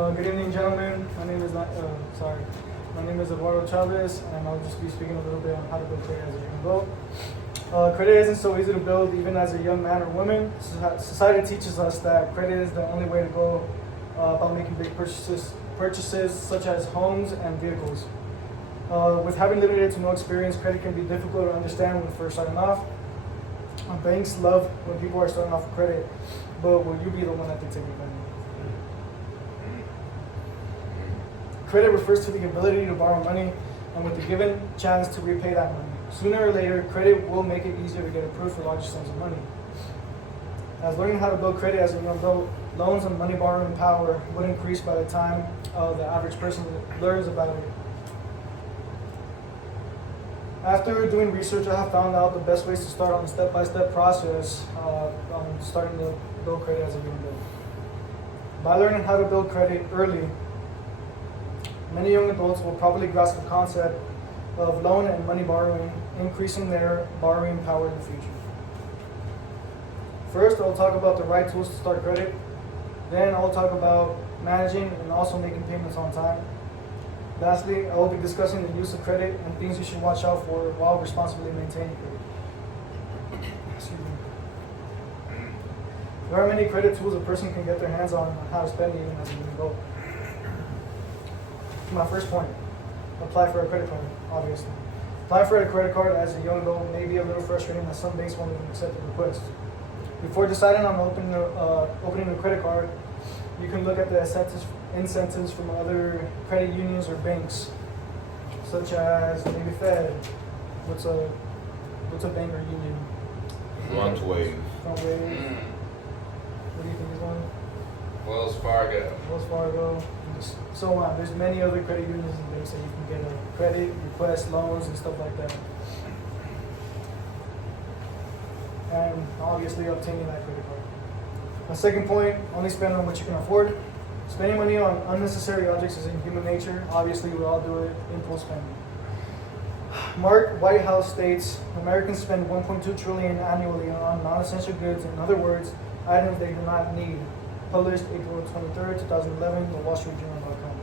Good evening, gentlemen. My name is Eduardo Chavez, and I'll just be speaking a little bit on how to build credit as a young adult. Credit isn't so easy to build, even as a young man or woman. Society teaches us that credit is the only way to go about making big purchases such as homes and vehicles. With having limited to no experience, credit can be difficult to understand when first starting off. Banks love when people are starting off with credit, but will you be the one that they take advantage of? Credit refers to the ability to borrow money and with the given chance to repay that money. Sooner or later, credit will make it easier to get approved for larger sums of money. As learning how to build credit as a young adult, loans and money borrowing power would increase by the time the average person learns about it. After doing research, I have found out the best ways to start on a step-by-step process on starting to build credit as a young adult. By learning how to build credit early, many young adults will probably grasp the concept of loan and money borrowing, increasing their borrowing power in the future. First, I'll talk about the right tools to start credit. Then I'll talk about managing and also making payments on time. Lastly, I will be discussing the use of credit and things you should watch out for while responsibly maintaining credit. Excuse me. There are many credit tools a person can get their hands on how to spend even as a young adult. My first point, apply for a credit card, obviously. Applying for a credit card as a young adult may be a little frustrating as some banks won't even accept the request. Before deciding on opening a credit card, you can look at the incentives from other credit unions or banks, such as maybe Fed. What's a bank or union? Frontwave. Frontwave. What do you think is one? Wells Fargo. Wells Fargo. And so on. There's many other credit unions and banks that you can get a credit, request loans, and stuff like that. And obviously obtaining that credit card. My second point, only spend on what you can afford. Spending money on unnecessary objects is in human nature. Obviously, we all do it, impulse spending. Mark Whitehouse states, Americans spend $1.2 trillion annually on non-essential goods, in other words, items they do not need. Published April 23rd, 2011, the WallStreetJournal.com.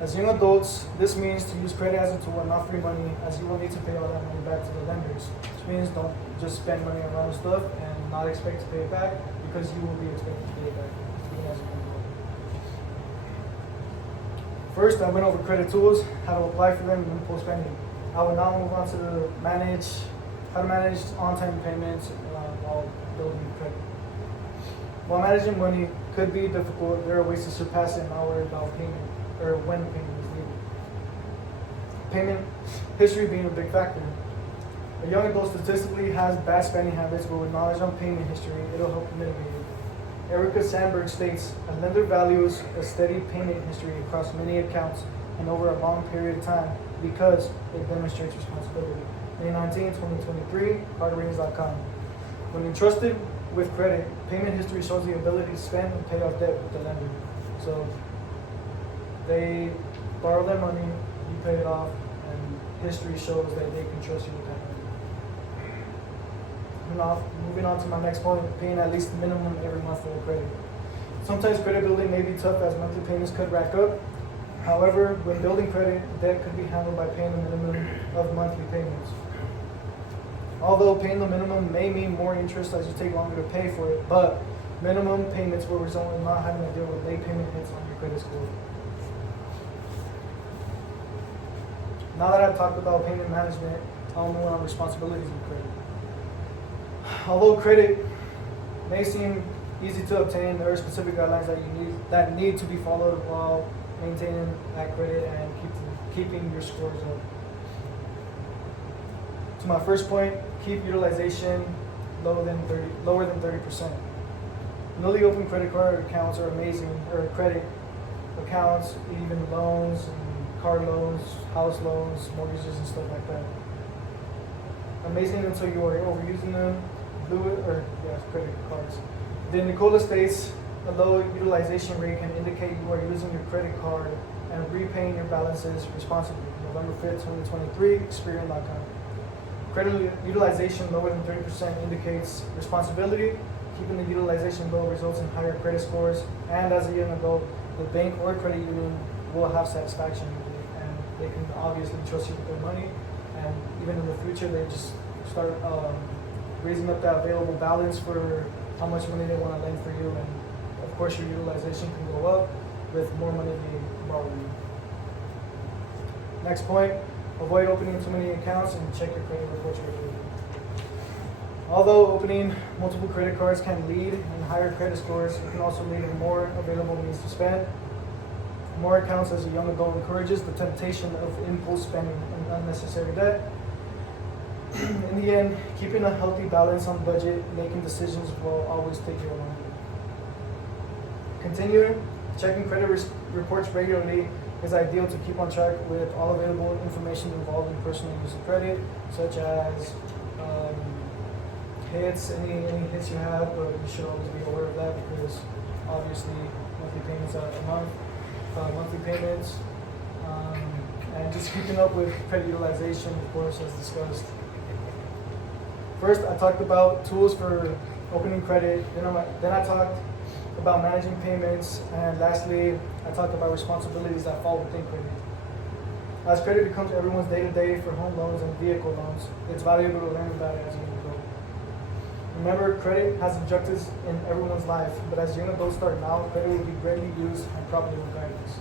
As young adults, this means to use credit as a tool and not free money, as you will need to pay all that money back to the lenders. Which means don't just spend money on random stuff and not expect to pay it back, because you will be expected to pay it back, even as a young adult. First, I went over credit tools, how to apply for them, and impulse spending. I will now move on to how to manage on-time payments while building credit. While managing money could be difficult, there are ways to surpass it and not worry about payment or when payment is needed. Payment history being a big factor. A young adult statistically has bad spending habits, but with knowledge on payment history, it'll help mitigate it. Erica Sandberg states, a lender values a steady payment history across many accounts and over a long period of time because it demonstrates responsibility. May 19, 2023, CardRatings.com. When entrusted with credit, payment history shows the ability to spend and pay off debt with the lender. So they borrow their money, you pay it off, and history shows that they can trust you with that money. Moving on to my next point, paying at least the minimum every month for the credit. Sometimes credit building may be tough as monthly payments could rack up. However, when building credit, debt could be handled by paying the minimum of monthly payments. Although paying the minimum may mean more interest as you take longer to pay for it, but minimum payments will result in not having to deal with late payment hits on your credit score. Now that I've talked about payment management, I'll move on responsibilities of credit. Although credit may seem easy to obtain, there are specific guidelines that need to be followed while maintaining that credit and keeping your scores up. To my first point, keep utilization lower than 30%. Newly opened credit card accounts are amazing, or credit accounts, even loans, and car loans, house loans, mortgages, and stuff like that. Amazing until you are overusing them. Credit cards. The Nicola states a low utilization rate can indicate you are using your credit card and repaying your balances responsibly. November 5th, 2023, Experian.com. Credit utilization lower than 30% indicates responsibility keeping the utilization low results in higher credit scores, and as a young adult, the bank or credit union will have satisfaction with it, and they can obviously trust you with their money, and even in the future, they just start raising up that available balance for how much money they want to lend for you, and of course your utilization can go up with more money being borrowed. Next point, avoid opening too many accounts and check your credit reports regularly. Although opening multiple credit cards can lead in higher credit scores, it can also lead in more available means to spend. More accounts as a young adult encourages the temptation of impulse spending and unnecessary debt. In the end, keeping a healthy balance on budget, making decisions will always take you a long way. Continuing, checking credit reports regularly is ideal to keep on track with all available information involving personal use of credit, such as hits, any hits you have, but you should always be aware of that because obviously monthly payments are a month, monthly payments, and just keeping up with credit utilization, of course, as discussed. First, I talked about tools for opening credit, then I talked about managing payments, and lastly, I talked about responsibilities that fall within credit. As credit becomes everyone's day-to-day for home loans and vehicle loans, it's valuable to learn about it as you go. Remember, credit has objectives in everyone's life, but as young adults start now, credit will be greatly used and probably will guide us.